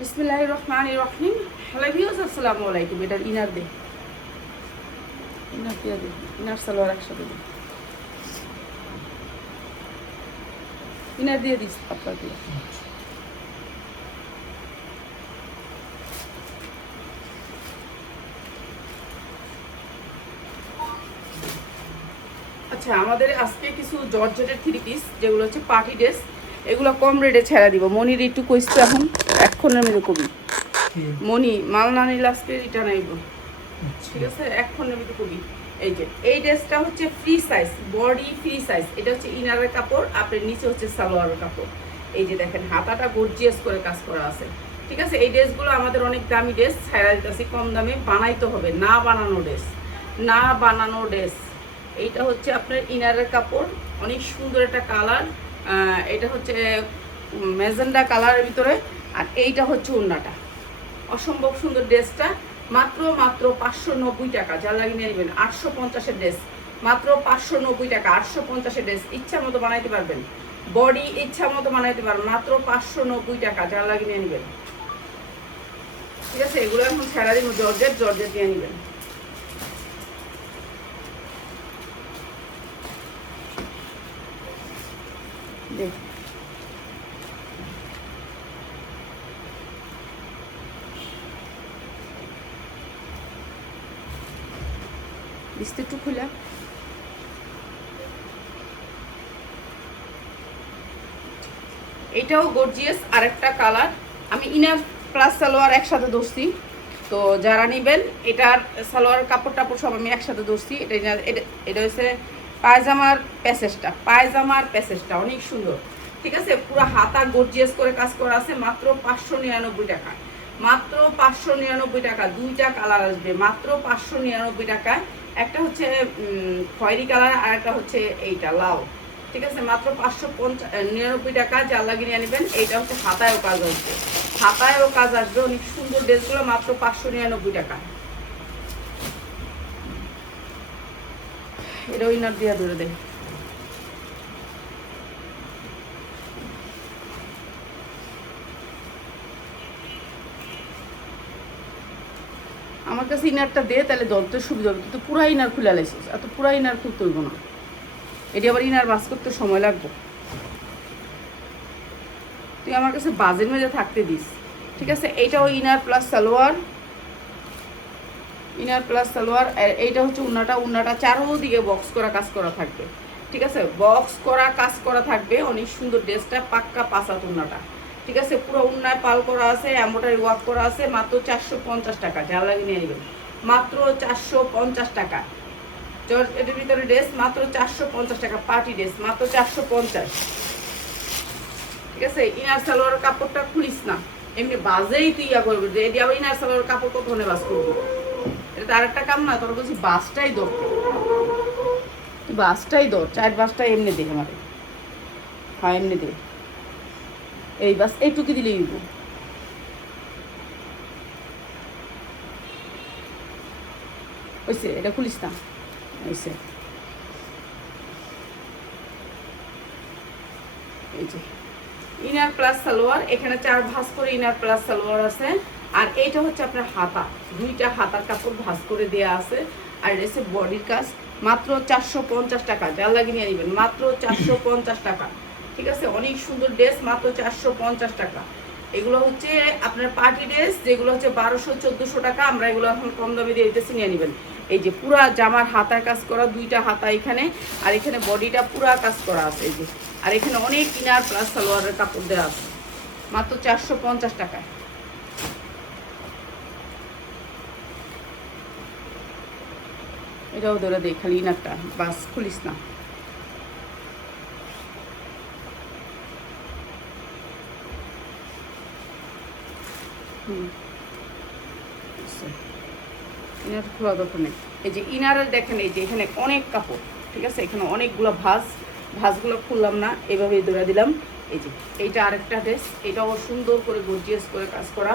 বিসমিল্লাহির রহমানির রহিম। Hello viewers, আসসালামু আলাইকুম। এটার ইনার দিয়ে ইনার সালোয়ার একসাথে দে, ইনার দিয়ে দিস আপনার দিয়ে। আচ্ছা, আমাদের আজকে কিছু জর্জেটের 3 পিস যেগুলো হচ্ছে পার্টি ড্রেস, এগুলো কম রেটে ছেড়া দিব। মনির একটু কইস এখন এক্ষণের মধ্যে কবি মনি মাল না নিলে আজকে রিটার্ন আইব, ঠিক আছে? এক্ষণের মধ্যে কবি। এই যে এই ড্রেসটা হচ্ছে free size, body free size. এটা হচ্ছে ইনারের কাপড়, আপনার নিচে হচ্ছে সালোয়ারের কাপড়। এই যে দেখেন হাতাটা গর্জিয়াস করে কাজ করা আছে, ঠিক আছে? এই ড্রেসগুলো আমাদের অনেক দামি ড্রেস, ছাড়া দিতেছি কম দামে। বানাইতে হবে, না বানানো ড্রেস, না বানানো ড্রেস। এইটা হচ্ছে আপনার ইনারের কাপড়, অনেক সুন্দর একটা কালার। এটা হচ্ছে ম্যাজেন্ডা কালারের ভিতরে। আর এইটা হচ্ছে ওড়নাটা, অসম্ভব সুন্দর ড্রেসটা। মাত্র 590 টাকা, যা লাগিয়ে নিয়ে নেবেন। 850-এর ড্রেস, মাত্র 590 টাকা। 850-এর ড্রেস ইচ্ছা মতো বানাইতে পারবেন, বডি ইচ্ছা মতো বানাইতে পারবেন, মাত্র 590 টাকা, যা লাগিয়ে নিয়ে নেবেন, ঠিক আছে? এগুলো এখন ছেড়া দিব, জর্জেট নিয়ে নেবেন। দেখ বিস্তারিত খুলে এটাও গর্জিয়াস আরেকটা কালার। আমি ইনার প্লাস সালোয়ার একসাথে ধরছি, তো যারা নেবেন এটার সালোয়ার কাপড় টাপড় সব আমি একসাথে ধরছি। এটা হচ্ছে পায়জামার প্যাসেজটা অনেক সুন্দর, ঠিক আছে? পুরো হাতা গর্জিয়াস করে কাজ করা আছে, মাত্র 599 টাকা। মাত্র 599 টাকা। দুইটা কালার আসবে, মাত্র 599 টাকায়। একটা হচ্ছে খয়েরি কালার, আর একটা হচ্ছে এইটা লাল, ঠিক আছে? মাত্র 599 টাকা, যা লাগিয়ে নিয়ে নেবেন। এইটা হচ্ছে হাতায়ও কাজ আসবে, হাতায়ও কাজ আসবে। অনেক সুন্দর ড্রেসগুলো মাত্র 599 টাকা। এটা ইনার দিয়া ধরে দেয়। আমার কাছে ইনারটা দে, তাহলে ধরতে সুবিধা হবে। কিন্তু পুরা ইনার খুলে লাইছিস, এত পুরা ইনার খুলতে হইব না। এটি আবার ইনার বাস করতে সময় লাগবে। তুই আমার কাছে বাজের মেজে থাকতে দিস, ঠিক আছে? এইটাও inner plus salwar, inner plus salwar. এইটা হচ্ছে উন্নাটা চারোদিকে বক্স করা কাজ করা থাকবে, ঠিক আছে? বক্স করা কাজ করা থাকবে। অনেক সুন্দর ড্রেসটা, পাক্কা পাসাত উন্নাটা, ঠিক আছে? পুরো উন্নায় পাল করা আছে, এমব্রয়ডারি ওয়ার্ক করা আছে। মাত্র 450 টাকা, যা লাগিয়ে নিয়ে নেবেন। মাত্র 450 টাকা। এটার ভিতরে ড্রেস মাত্র 450 টাকা, পার্টি ড্রেস মাত্র 450, ঠিক আছে? ইনার সালোয়ার কাপড়টা খুলিস না, এমনি বাজেই তুই ইয়া করবি যে এটি আবার ইনার সালোয়ার কাপড় কতক্ষণে বাস করবি। এটা তো আরেকটা কাম না, তোর বলছি বাসটাই দর, তুই বাসটাই দর। 4 বাসটা এমনি দে আমারে, হ্যাঁ এমনি দে। এই বাস এইটুকু দিলেই দিব। হয়েছে, এটা খুলিস না। হয়েছে, এই যে ইনার প্লাস সালোয়ার। এখানে 4 ভাঁজ করে ইনার প্লাস সালোয়ার আছে। আর এইটা হচ্ছে আপনার হাতা, দুইটা হাতার কাপড় ভাঁজ করে দেওয়া আছে। আর এসে বডির কাজ। মাত্র 450 টাকা, যা লাগিয়ে নিয়ে নেবেন। মাত্র 450 টাকা, ঠিক আছে? অনেক সুন্দর ড্রেস, মাত্র 450 টাকা। এগুলো হচ্ছে আপনার পার্টি ড্রেস, যেগুলো হচ্ছে 1200-1400 টাকা। আমরা এগুলো এখন কম দামে দিয়ে দিতেছি, নিয়ে নেবেন। এই যে পুরা জামার হাতার কাজ করা, দুইটা হাতা এখানে, আর এখানে বডিটা পুরা কাজ করা আছে। এই যে, আর এখানে অনেক ইনার প্লাস সালোয়ারের কাপড় দেওয়া আছে, মাত্র 450 টাকায়। এটাও ধরে দেয়, খালি ইনারটা বাস খুলিস না। ইনার খোলা দরকার নেই। এই যে ইনারের দেখেন, এই যে এখানে অনেক কাপড়, ঠিক আছে? এখানে অনেকগুলো ভাঁজগুলো খুললাম না, এভাবেই ধরে দিলাম। এই যে এইটা আরেকটা ড্রেস, এটাও সুন্দর করে গর্জিয়াস করে কাজ করা।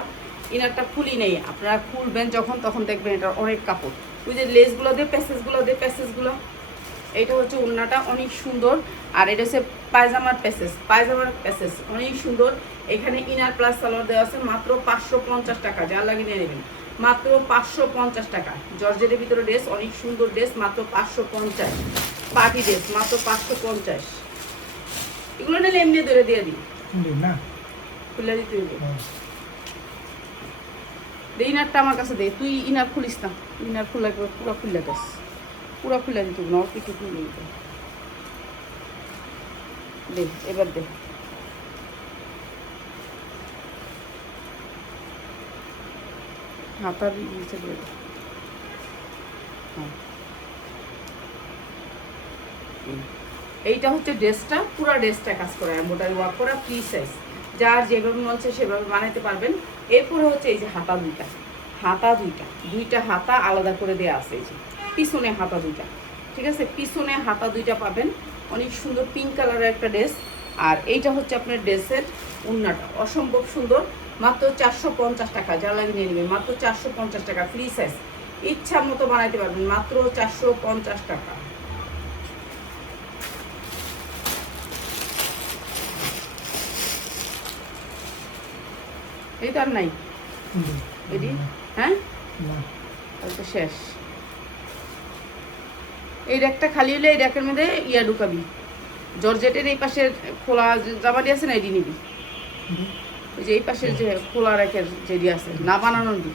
ইনারটা খুলি নেই, আপনারা খুলবেন যখন তখন দেখবেন এটার অনেক কাপড়। ওই যে লেসগুলো দিয়ে প্যাসেজগুলো এটা হচ্ছে ওড়নাটা অনেক সুন্দর। আর এটা হচ্ছে পায়জামার প্যাসেস অনেক সুন্দর। এখানে ইনার প্লাস সালোয়ার দেওয়া আছে মাত্র 550 টাকা, যা লাগিয়ে নিয়ে নেবেন মাত্র 550 টাকা। জর্জেটের ভিতরে ড্রেস, অনেক সুন্দর ড্রেস, মাত্র 550। পার্টি ড্রেস মাত্র 550। এগুলো নিলে এমনি ধরে দিয়ে দিই না, খুলে দিতে হবে। ইনারটা আমার কাছে দে, তুই ইনার খুলিস না, ইনার খুলে পুরো খুলে দিস, পুরো খুলে দিতে হবে না, অল্প একটু খুলে দিতে দে। এবার দে, হাতার নিচে দিয়ে দে। হ্যাঁ, এইটা হচ্ছে ড্রেসটা, পুরো ড্রেসটা কাজ করা, এমব্রয়ডারি ওয়ার্ক করা, ফ্রি সাইজ, যার যেভাবে মন চায় সেভাবে বানাতে পারবেন। এরপরে হচ্ছে এই যে হাতা দুইটা হাতা আলাদা করে দেওয়া আছে, এই যে পিছনে হাতা দুইটা, ঠিক আছে, পিছনে হাতা দুইটা পাবেন। অনেক সুন্দর পিঙ্ক কালারের একটা ড্রেস। আর এইটা হচ্ছে আপনার ড্রেসের ওড়নাটা, অসম্ভব সুন্দর, মাত্র 450 টাকা, যা লাগে নিয়ে নেবেন মাত্র 450 টাকা, ফ্রি সাইজ, ইচ্ছা মতো বানাইতে পারবেন মাত্র 450 টাকা। এই তো আর নাই এটি, হ্যাঁ তো শেষ। এই র্যাকটা খালি হলে এই র্যাকের মধ্যে ইয়া ঢুকাবি, জর্জেটের এই পাশের খোলা জামাটি আছে না, এটি নিবি, ওই যে এই পাশের যে খোলা র্যাকের যেটি আছে না বানানোর দি।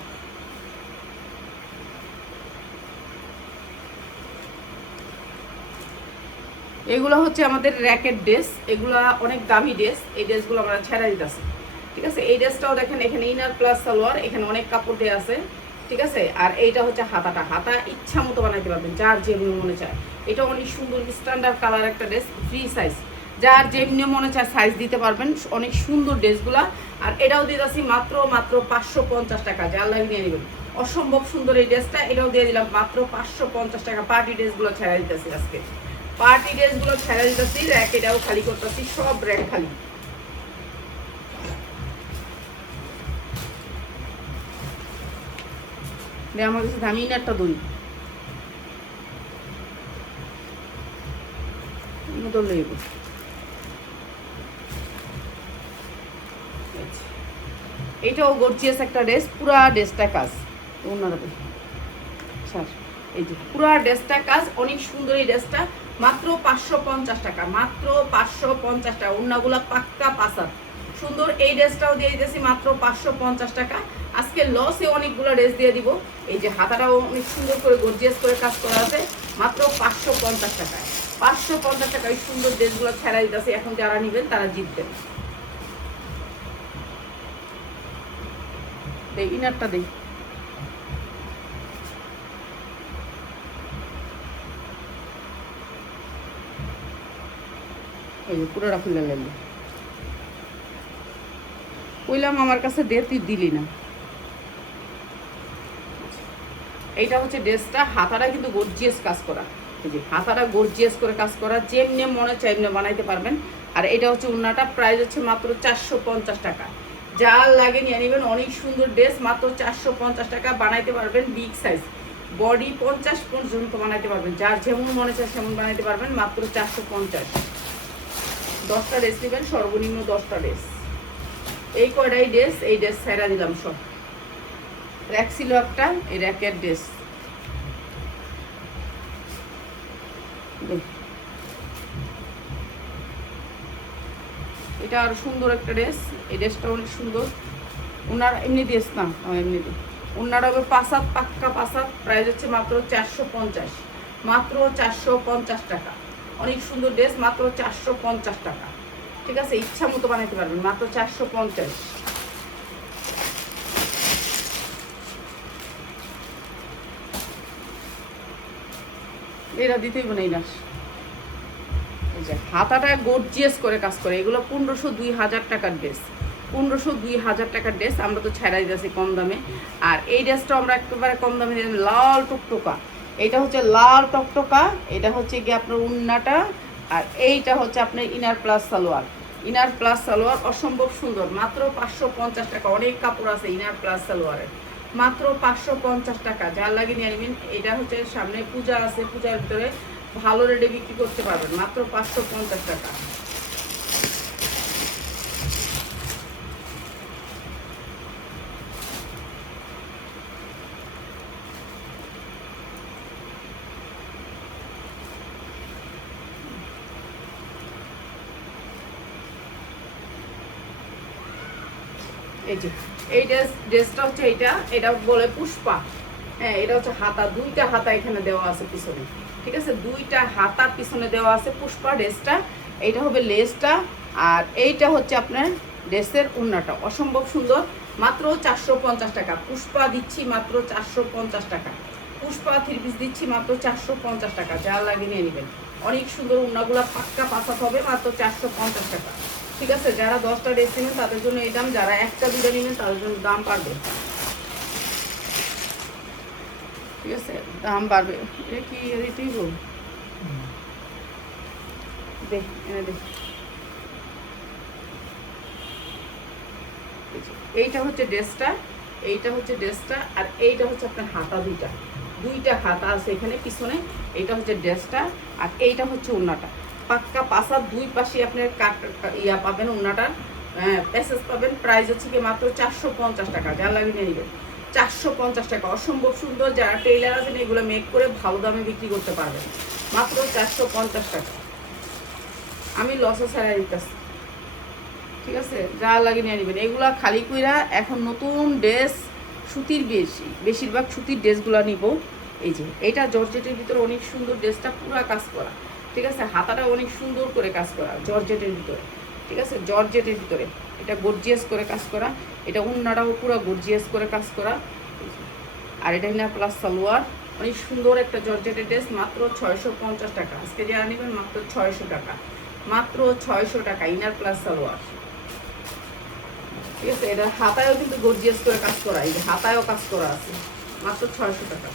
এগুলো হচ্ছে আমাদের র্যাকের ড্রেস, এগুলা অনেক দামি ড্রেস, এই ড্রেসগুলো আমরা ছেড়া দিতেছি, ঠিক আছে। এই ড্রেসটাও দেখেন, এখানে ইনার প্লাস সালোয়ার, এখানে অনেক কাপড় দেওয়া আছে, ঠিক আছে। আর এইটা হচ্ছে হাতা ইচ্ছা মতো বানাইতে পারবেন, যার যেমনি মনে চায়। এটা অনেক সুন্দর স্ট্যান্ডার্ড কালার একটা ড্রেস, ফ্রি সাইজ, যার যেমনি মনে চায় সাইজ দিতে পারবেন, অনেক সুন্দর ড্রেসগুলা। আর এটাও দিয়ে দিচ্ছি মাত্র 550 টাকা, যার লাগে নিয়ে নেবেন, অসম্ভব সুন্দর এই ড্রেসটা, এটাও দিয়ে দিলাম মাত্র 550 টাকা। পার্টি ড্রেসগুলো ছেড়া দিতেছি আজকে, পার্টি ড্রেসগুলো ছেড়া দিতেছি, র্যাক এটাও খালি করতেছি, সব র্যাক খালি। আমার কাছে দামি ইনারটা দই লইব, এইটাও গর্জিয়াস একটা ড্রেস, পুরা ড্রেসটা কাজ, ওনারা স্যার এই যে পুরা ড্রেসটা কাজ, অনেক সুন্দর এই ড্রেসটা, মাত্র 550 টাকা, মাত্র 550 টাকা। ওড়নাগুলা পাক্কা পাসার সুন্দর, এই ড্রেসটাও দিয়ে দিতেছি মাত্র 550 টাকা। আজকে লসে অনেকগুলো ড্রেস দিয়ে দিব। এই যে হাতাটাও অনেক সুন্দর করে গর্জিয়াস করে কাজ করা আছে, মাত্র 550 টাকায়, 550 টাকায় সুন্দর ড্রেসগুলো ছেড়া দিতেছি। এখন যারা নেবেন তারা জিতবেন। ইনারটা দেই, ওই যে পুরোটা খুলে লাগলো, কইলাম আমার কাছে দে, তুই দিলি না। এইটা হচ্ছে ড্রেসটা, হাতাটা কিন্তু গর্জিয়াস কাজ করা, এই যে হাতাটা গর্জিয়াস করে কাজ করা, যেমনি মনে চাই এমনি বানাইতে পারবেন। আর এটা হচ্ছে ওড়নাটা, প্রাইস হচ্ছে মাত্র 450 টাকা, যা লাগে নিয়ে নেবেন। অনেক সুন্দর ড্রেস, মাত্র 450 টাকা, বানাইতে পারবেন বিগ সাইজ, বডি 50 পর্যন্ত বানাইতে পারবেন, যার যেমন মনে চায় সেমন বানাইতে পারবেন, মাত্র 450। 10টা ড্রেস নেবেন, সর্বনিম্ন 10টা ড্রেস। এই কয়টাই ড্রেস, এই ড্রেস ছেড়া দিলাম সব। র্যাক ছিল একটা, এই র্যাকের ড্রেস, এটা আর সুন্দর একটা ড্রেস, এই ড্রেসটা অনেক সুন্দর। ওনার এমনি ড্রেস না, এমনি ওনার হবে পাসাত, পাক্কা পাসাত, প্রাইস হচ্ছে মাত্র 450, মাত্র 450 টাকা। অনেক সুন্দর ড্রেস, মাত্র 450 টাকা, ঠিক আছে, ইচ্ছা মতো বানাইতে পারবেন, মাত্র 450। এরা দিতেই না এই নাস, এই যে হাতাটা গর্জিয়াস করে কাজ করে, এগুলো 1500-2000 টাকার ড্রেস, 1500-2000 টাকার ড্রেস আমরা তো ছেড়াই দিয়েছি কম দামে। আর এই ড্রেসটা আমরা একেবারে কম দামে দিয়েছি, লাল টকটকা, এটা হচ্ছে লাল টকটকা, এটা হচ্ছে গিয়ে আপনার উন্নাটা, আর এইটা হচ্ছে আপনার inner plus salwar, inner plus salwar অসম্ভব সুন্দর, মাত্র 550 টাকা। অনেক কাপড় আছে ইনার প্লাস সালোয়ারের, মাত্র 550 টাকা, যার লাগে নিয়ে নেবেন। এটা হচ্ছে সামনে পূজা আছে, পূজার ভিতরে ভালো রেটে বিক্রি করতে পারবেন মাত্র 550 টাকা। এই যে এই ড্রেসটা হচ্ছে এটা বলে পুষ্পা। হ্যাঁ, এটা হচ্ছে হাতা, দুইটা হাতা এখানে দেওয়া আছে পিছনে, ঠিক আছে, দুইটা হাতা পিছনে দেওয়া আছে পুষ্পা ড্রেসটা। এইটা হবে লেসটা, আর এইটা হচ্ছে আপনার ড্রেসের ওড়নাটা। অসম্ভব সুন্দর, মাত্র 450 টাকা। পুষ্পা দিচ্ছি মাত্র 450 টাকা। পুষ্পা 3 পিস দিচ্ছি মাত্র 450 টাকা। যা লাগে নিয়ে নেবেন। অনেক সুন্দর ওড়নাগুলো পাক্কা পাসাত হবে, মাত্র 450 টাকা। ঠিক আছে, যারা 10টা ড্রেস নেবেন তাদের জন্য এই দাম, যারা একটা দুটো নেবেন তাদের জন্য দাম বাড়বে। ঠিক আছে, দাম বাড়বে। এটা কি এটাই বল দেখ, এনে দেখ। এইটা হচ্ছে ড্রেসটা, এইটা হচ্ছে ড্রেসটা, আর এইটা হচ্ছে আপনার হাতা, দুইটা হাতা আছে এখানে পিছনে। এইটা হচ্ছে ড্রেসটা, আর এইটা হচ্ছে ওড়নাটা। পাক্কা পাসার দুই পাশে আপনার ইয়া পাবেন, ওড়নাটার প্যাসেজ পাবেন। প্রাইস হচ্ছে কি মাত্র 450 টাকা। যা লাগে নিয়ে নেবেন 450 টাকা। অসম্ভব সুন্দর, যারা টেইলার আছেন এগুলো মেক করে ভালো দামে বিক্রি করতে পারবেন মাত্র 450 টাকা। আমি লসে ছাড়াই দিতেছি। ঠিক আছে, যা লাগে নিয়ে নেবেন। এগুলা খালি কইরা এখন নতুন ড্রেস সুতির বেশিরভাগ সুতির ড্রেসগুলো নিব। এই যে এইটা জর্জেটের ভিতরে অনেক সুন্দর, ড্রেসটা পুরা কাজ করা। ঠিক আছে, হাতাটা অনেক সুন্দর করে কাজ করা জর্জেটের ভিতরে। ঠিক আছে, জর্জেটের ভিতরে এটা গর্জিয়াস করে কাজ করা। এটা ওড়নাটাও পুরো গর্জিয়াস করে কাজ করা। আর এটা না প্লাস সালোয়ার। অনেক সুন্দর একটা জর্জেটের ড্রেস, মাত্র 650 টাকা। আজকে যারা নেবেন মাত্র 600 টাকা, মাত্র 600 টাকা। Inner plus salwar. ঠিক আছে, এটা হাতায়ও কিন্তু গর্জিয়াস করে কাজ করা। এই যে হাতায়ও কাজ করা আছে, মাত্র 600 টাকা।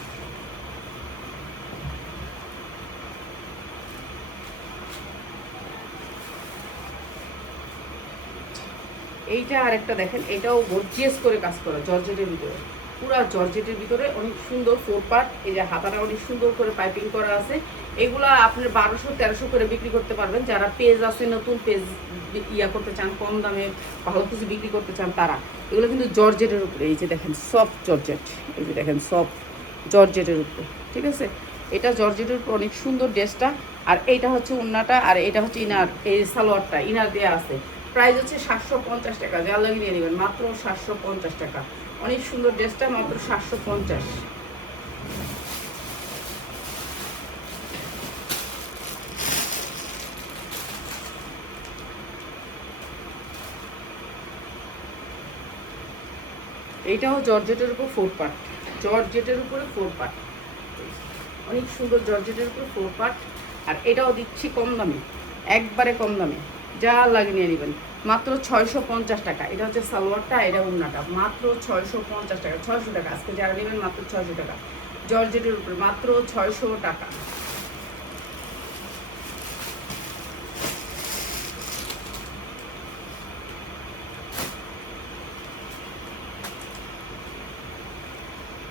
এইটা আরেকটা দেখেন, এটাও গর্জিয়াস করে কাজ করা জর্জেটের ভিতরে, পুরা জর্জেটের ভিতরে অনেক সুন্দর 4 পার্ট। এই যে হাতাটা অনেক সুন্দর করে পাইপিং করা আছে। এগুলা আপনার 1200-1300 করে বিক্রি করতে পারবেন। যারা পেজ আছে, নতুন পেজ ইয়া করতে চান, কম দামে ভালো কিছু বিক্রি করতে চান, তারা এগুলো কিন্তু জর্জেটের উপরে। এই যে দেখেন সফট জর্জেট, এই যে দেখেন সফট জর্জেটের উপরে। ঠিক আছে, এটা জর্জেটের উপর অনেক সুন্দর ড্রেসটা। আর এইটা হচ্ছে ওড়নাটা, আর এটা হচ্ছে ইনার, এই সালোয়ারটা ইনার দেওয়া আছে। প্রাইস হচ্ছে 750 টাকা। যা লাগিয়ে নিয়ে নেবেন মাত্র 750 টাকা। অনেক সুন্দর ড্রেসটা, মাত্র 750। এইটাও জর্জেটের উপর 4 পার্ট, জর্জেটের উপরে 4 পার্ট, অনেক সুন্দর জর্জেটের উপরে 4 পার্ট। আর এটাও দিচ্ছি কম দামে, একবারে কম দামে। যা লাগে নিয়ে নেবেন মাত্র 650 টাকা। এটা হচ্ছে সালোয়ারটা, এটা ওড়নাটা, মাত্র 650 টাকা। 600 টাকা আজকে যারা নেবেন মাত্র 600 টাকা। জর্জেটের উপরে মাত্র 600 টাকা।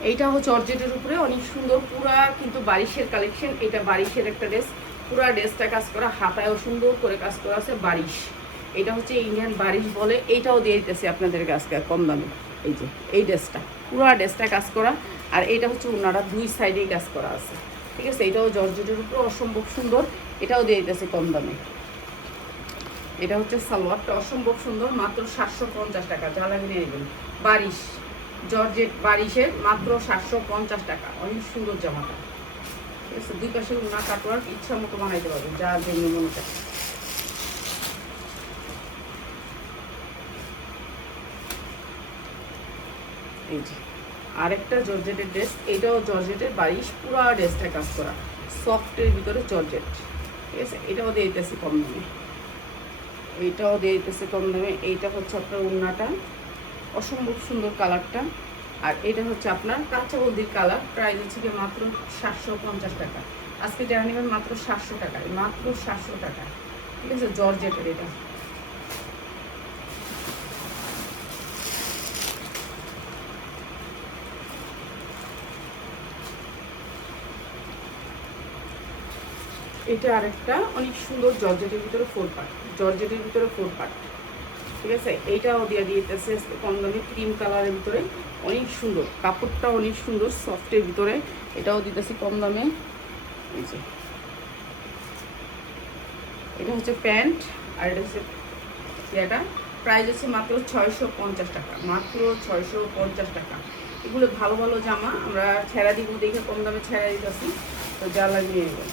এইটাও জর্জেটের উপরে অনেক সুন্দর, পুরা কিন্তু বারিশের কালেকশন। এটা বারিশের একটা ড্রেস, পুরা ড্রেসটা কাজ করা, হাতায়ও সুন্দর করে কাজ করা আছে বারিশ। এটা হচ্ছে ইন্ডিয়ান বারিশ বলে। এইটাও দিয়ে দিতেছি আপনাদেরকে আজকে কম দামে। এই যে এই ড্রেসটা, পুরা ড্রেসটা কাজ করা। আর এটা হচ্ছে ওনারা দুই সাইডেই কাজ করা আছে। ঠিক আছে, এটাও জর্জেটের উপরে অসম্ভব সুন্দর। এটাও দিয়ে দিতেছি কম দামে। এটা হচ্ছে সালোয়ারটা, অসম্ভব সুন্দর, মাত্র 750 টাকা। যা লাগে নিয়ে নেবেন। বারিশ জর্জেট বারিশের, মাত্র 750 টাকা। অনেক সুন্দর জামাটা। ঠিক আছে, দুই পাশে না কাটওয়ার্ক ইচ্ছা মতো বানাইতে পারবেন, যার জন্য মনে চায়। এই যে আরেকটা জর্জেটের ড্রেস, এটাও জর্জেটের বারিশ, পুরো ড্রেসটা কাজ করা, সফটের ভিতরে জর্জেট। ঠিক আছে, এটাও দিয়ে দিতেছি কম দামে, এইটাও দিয়ে দিতেছি কম দামে। এইটা হচ্ছে আপনার ওড়নাটা, অসম্ভব সুন্দর কালারটা। আর এটা হচ্ছে আপনার কাঁচা হলদির কালার। প্রাইস হচ্ছে কি মাত্র 750 টাকা। আজকে যারা নেবেন মাত্র 700 টাকায়, মাত্র 700 টাকা। ঠিক আছে, জর্জেটের এটা। এটা আরেকটা অনেক সুন্দর জর্জেটের ভিতরে 4 পার্ট, জর্জেটের ভিতরে 4 পার্ট, ঠিক আছে। এইটাও দিয়ে দিতেছে কম দামে ক্রিম কালারের ভিতরে, অনেক সুন্দর কাপড়টা, অনেক সুন্দর সফটের ভিতরে, এটাও দিতেছি কম দামে। এই যে এটা হচ্ছে প্যান্ট, আর এটা হচ্ছে এটা প্রাইস হচ্ছে মাত্র 650 টাকা, মাত্র 650 টাকা। এগুলো ভালো ভালো জামা আমরা ছেঁড়া দিব দেখে কম দামে ছেঁড়া দিতেছি, তো যা লাগিয়ে নেবেন।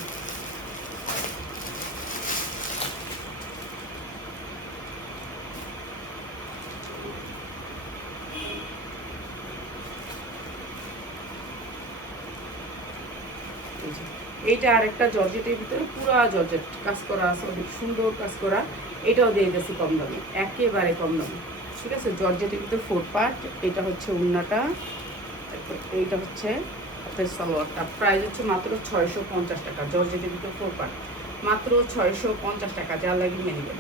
এইটা আরেকটা জর্জেটের ভিতরে পুরা জর্জেট কাজ করা আছে, অনেক সুন্দর কাজ করা, এটাও দিয়ে দিয়েছি কম দামে, একেবারে কম দামে, ঠিক আছে। জর্জেটের ভিতরে 4 পার্ট, এটা হচ্ছে উন্নাটা, এইটা হচ্ছে আপনার সালোয়ারটা, প্রাইস হচ্ছে মাত্র 650 টাকা। জর্জেটের ভিতরে 4 পার্ট, মাত্র 650 টাকা, যা লাগিয়ে নিয়ে নেবেন।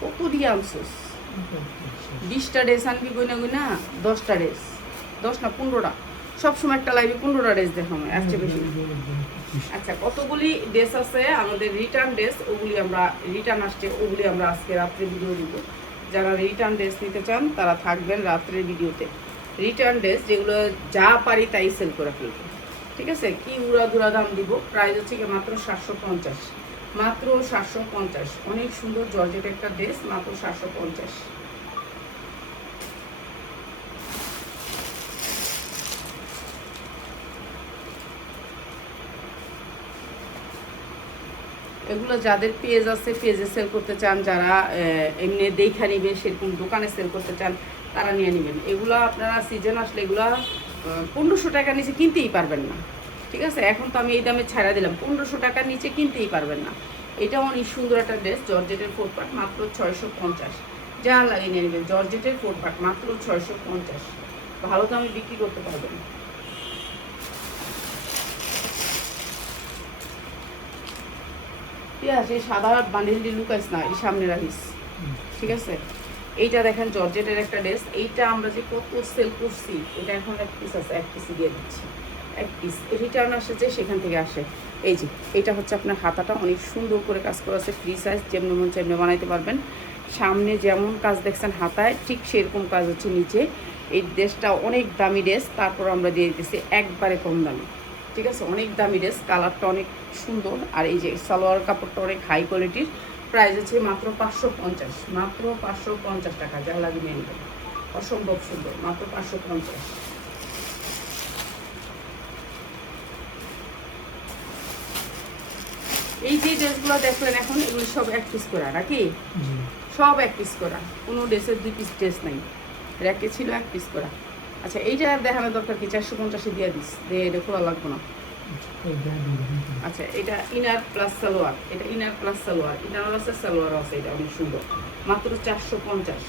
কত দিয়ে আনছিস? 20টা ড্রেস আনবি গইনা গইনা, 10টা ড্রেস, 10 না 15টা, সবসময় একটা লাইভে 15টা ড্রেস দেখাবো, এর চেয়ে বেশি। আচ্ছা, কতগুলি ড্রেস আছে আমাদের রিটার্ন ড্রেস, ওগুলি আমরা রিটার্ন আসছে, ওগুলি আমরা আজকে রাত্রে ভিডিও দিব। যারা রিটার্ন ড্রেস নিতে চান তারা থাকবেন রাত্রের ভিডিওতে। রিটার্ন ড্রেস যেগুলো যা পারি তাই সেল করে ফেলবো, ঠিক আছে। কি উড়াধুরা দাম দিব, প্রাইস হচ্ছে কি মাত্র 750, মাত্র 750। অনেক সুন্দর জর্জেট একটা ড্রেস, মাত্র 750। এগুলো যাদের পেজ আছে, পেজে সেল করতে চান, যারা এমনি দেখা নেবেন, সেরকম দোকানে সেল করতে চান, তারা নিয়ে নেবেন। এগুলো আপনারা সিজন আসলে এগুলো 1500 টাকার নিচে কিনতেই পারবেন না, ঠিক আছে। এখন তো আমি এই দামে ছাড়া দিলাম, 1500 টাকার নিচে কিনতেই পারবেন না। এটা অনেক সুন্দর একটা ড্রেস, জর্জেটের 4 পার্ট, মাত্র 650, যা লাগিয়ে নিয়ে নেবেন। জর্জেটের 4 পার্ট, মাত্র 650, ভালো দামে বিক্রি করতে পারবেন। ঠিক আছে, সাদা বান্ডিলটি লুকাইস না, এই সামনে রাখিস, ঠিক আছে। এইটা দেখেন জর্জেটের একটা ড্রেস, এইটা আমরা যে কত সেল করছি, এটা এখন এক পিস আছে, এক পিস দিয়ে দিচ্ছি, এক পিস রিটার্ন আসে যে সেখান থেকে আসে। এই যে এটা হচ্ছে আপনার হাতাটা অনেক সুন্দর করে কাজ করা আছে, ফ্রি সাইজ, যেমন মন চেমনে বানাইতে পারবেন। সামনে যেমন কাজ দেখছেন হাতায়, ঠিক সেরকম কাজ হচ্ছে নিচে। এই ড্রেসটা অনেক দামি ড্রেস, তারপর আমরা দিয়ে দিতেছি একবারে কম দামি, ঠিক আছে। অনেক দামি ড্রেস, কালারটা অনেক সুন্দর, আর এই যে সালোয়ার কাপড়টা অনেক হাই কোয়ালিটির। প্রাইস হচ্ছে মাত্র 550, মাত্র 550 টাকা, যা লাগিয়ে নেবেন। অসম্ভব সুন্দর, মাত্র 550। এই যে ড্রেসগুলো দেখলেন এখন, এগুলো সব এক পিস করা নাকি, সব এক পিস করা, কোনো ড্রেসের 2 পিস ড্রেস নাই, র্যাকে ছিল এক পিস করা। আচ্ছা, এইটা আর দেখানোর দরকার কি, 450 দিয়ে দিস, দিয়ে এটা খোলা লাগবো না। আচ্ছা, এটা ইনার প্লাস সালোয়ার, এটা ইনার প্লাস সালোয়ার, ইনার আছে সালোয়ার আছে, এটা অনেক সুন্দর, মাত্র 450,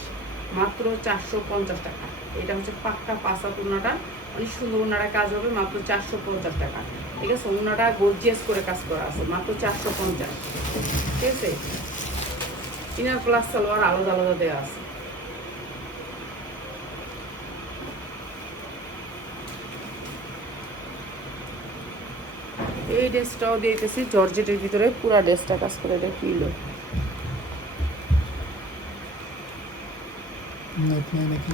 মাত্র 450 টাকা। এটা হচ্ছে পাক্কা পাঁচা উন্নাটা, অনেক সুন্দর উন্নাটা কাজ হবে, মাত্র 450 টাকা, ঠিক আছে। উন্নাটা গর্জিয়াস করে কাজ করা আছে, মাত্র 450, ঠিক আছে। ইনার প্লাস সালোয়ার আলাদা আলাদা দেওয়া আছে। এই ড্রেসটাও দিয়েছি জর্জেটের ভিতরে, পুরা ড্রেসটা কাজ করে, এটা কিলো নাকি।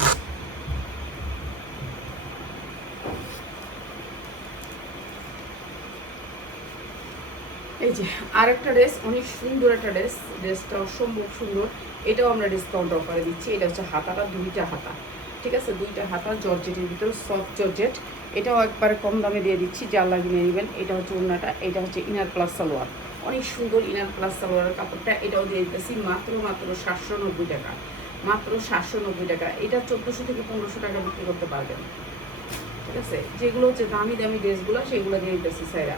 এই যে আরেকটা ড্রেস, অনেক সুন্দর একটা ড্রেস, ড্রেসটা অসম্ভব সুন্দর, এটাও আমরা ডিসকাউন্ট অফারে দিচ্ছি। এটা হচ্ছে হাতাটা, 2টা হাতা, ঠিক আছে, 2টা হাতা জর্জেটের ভিতরে, সফট জর্জেট, এটাও একবারে কম দামে দিয়ে দিচ্ছি, যা লাগিয়ে নেবেন। এটা হচ্ছে ওড়নাটা, এটা হচ্ছে ইনার প্লাস সালোয়ার, অনেক সুন্দর ইনার প্লাস সালোয়ারের কাপড়টা, এটাও দিয়ে দিতেছি মাত্র 790 টাকা, মাত্র 790 টাকা। এটা 1400 থেকে 1500 টাকা বিক্রি করতে পারবেন, ঠিক আছে। যেগুলো হচ্ছে দামি দামি ড্রেসগুলো, সেগুলো দিয়ে দিতেছি সাইরা।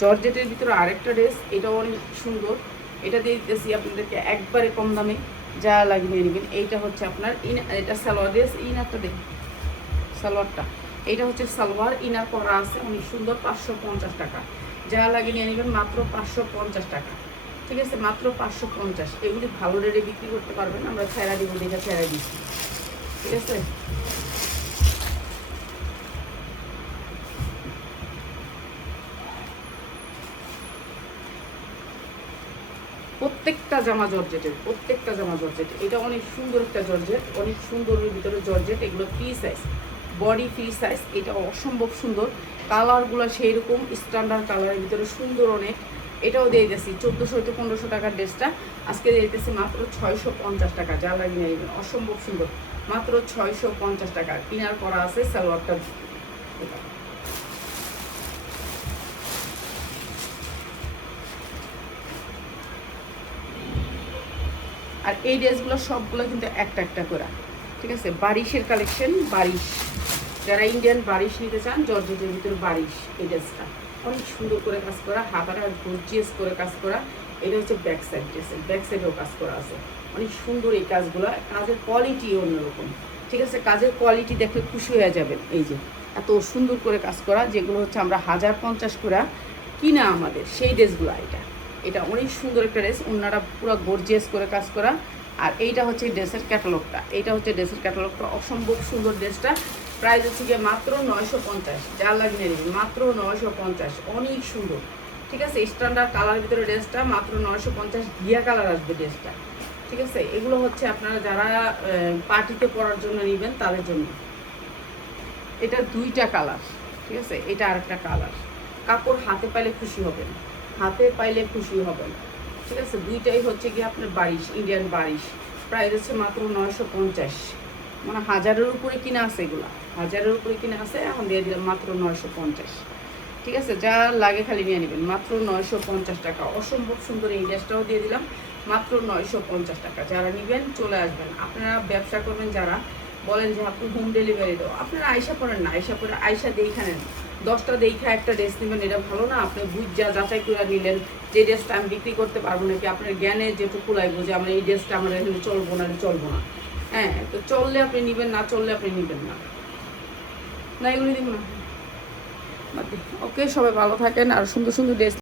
জর্জেটের ভিতরে আরেকটা ড্রেস, এটাও অনেক সুন্দর, এটা দিয়ে দিতেছি আপনাদেরকে একবারে কম দামে, যা লাগিয়ে নেবেন। এইটা হচ্ছে আপনার এটা সালোয়ার ড্রেস, ইনারটা দেখ, সালোয়ারটা, এইটা হচ্ছে সালোয়ার, ইনার করা আছে, অনেক সুন্দর, 550 টাকা, যা লাগিয়ে নিয়ে নেবেন, মাত্র 550 টাকা, ঠিক আছে, মাত্র 550। এগুলি ভালো রেটে বিক্রি করতে পারবেন, আমরা ছেড়া দিব, দেখে ছেড়া দিচ্ছি। ঠিক আছে, প্রত্যেকটা জামা জর্জেটের, প্রত্যেকটা জামা জর্জেট। এটা অনেক সুন্দর একটা জর্জেট, অনেক সুন্দরের ভিতরে জর্জেট। এগুলো free size, body free size. এটা অসম্ভব সুন্দর, কালারগুলো সেই রকম স্ট্যান্ডার্ড কালারের ভিতরে সুন্দর অনেক। এটাও দিয়ে দিতেছি 1400 থেকে 1500 টাকার ড্রেসটা আজকে দিয়ে দিতেছি মাত্র 650 টাকা। যা লাগে নিয়ে নেবেন, অসম্ভব সুন্দর, মাত্র 650 টাকা। কিনার করা আছে সালোয়ারটা। আর এই ড্রেসগুলো সবগুলো কিন্তু একটা একটা করে, ঠিক আছে। বারিশের কালেকশন, বারিশ, যারা ইন্ডিয়ান বারিশ নিতে চান, জর্জেটের ভিতরে বারিশ। এই ড্রেসটা অনেক সুন্দর করে কাজ করা, হাতাটা গর্জিয়াস করে কাজ করা। এটা হচ্ছে ব্যাক সাইড, ড্রেসের ব্যাক সাইডেও কাজ করা আছে, অনেক সুন্দর এই কাজগুলো। কাজের কোয়ালিটি অন্যরকম, ঠিক আছে। কাজের কোয়ালিটি দেখলে খুশি হয়ে যাবেন। এই যে এত সুন্দর করে কাজ করা, যেগুলো হচ্ছে আমরা 1050 করে কিনা আমাদের, সেই ড্রেসগুলো। এটা অনেক সুন্দর একটা ড্রেস, অন্যরা পুরো গর্জিয়াস করে কাজ করা। আর এইটা হচ্ছে ড্রেসের ক্যাটালগটা, এইটা হচ্ছে ড্রেসের ক্যাটালগটা। অসম্ভব সুন্দর ড্রেসটা, প্রাইস হচ্ছে গিয়ে মাত্র 950। যা লাগিয়ে নেবেন মাত্র 950, অনেক সুন্দর, ঠিক আছে। স্ট্যান্ডার্ড কালারের ভিতরে ড্রেসটা মাত্র 950, ঘিয়া কালার আসবে ড্রেসটা, ঠিক আছে। এগুলো হচ্ছে আপনারা যারা পার্টিতে পরার জন্য নেবেন তাদের জন্য। এটা দুইটা কালার, ঠিক আছে। এটা আরেকটা কালার। কাপড় হাতে পাইলে খুশি হবেন, হাতে পাইলে খুশি হবেন, ঠিক আছে। দুইটাই হচ্ছে কি আপনার বারিশ, ইন্ডিয়ান বারিশ। প্রাইস হচ্ছে মাত্র 950, মানে 1000-এর উপরে কিনা আছে, এগুলো 1000-এর উপরে কিনা আছে। এখন দিয়ে দিলাম মাত্র 950, ঠিক আছে। যা লাগে খালি নিয়ে নেবেন, মাত্র 950 টাকা। অসম্ভব সুন্দর এই ড্রেসটাও দিয়ে দিলাম মাত্র 950 টাকা। যারা নেবেন চলে আসবেন। আপনারা ব্যবসা করবেন, যারা বলেন যে আপনি হোম ডেলিভারি দাও, আপনারা আয়সা করেন না, আয়সা করে আয়সা দেখা নেন। 10টা দেখা একটা ড্রেস নেবেন, এটা ভালো না? আপনি বুঝা যাচাই করে নিলেন যে ড্রেসটা আমি বিক্রি করতে পারবো নাকি। আপনার জ্ঞানে যেটুকু লাগবে যে আমরা এই ড্রেসটা আমরা এখানে চলবো না, চলবো না। হ্যাঁ, তো চললে আপনি নেবেন, না চললে আপনি নেবেন না, না এগুলি দিব না। ওকে, সবাই ভালো থাকেন আর সুন্দর সুন্দর ড্রেস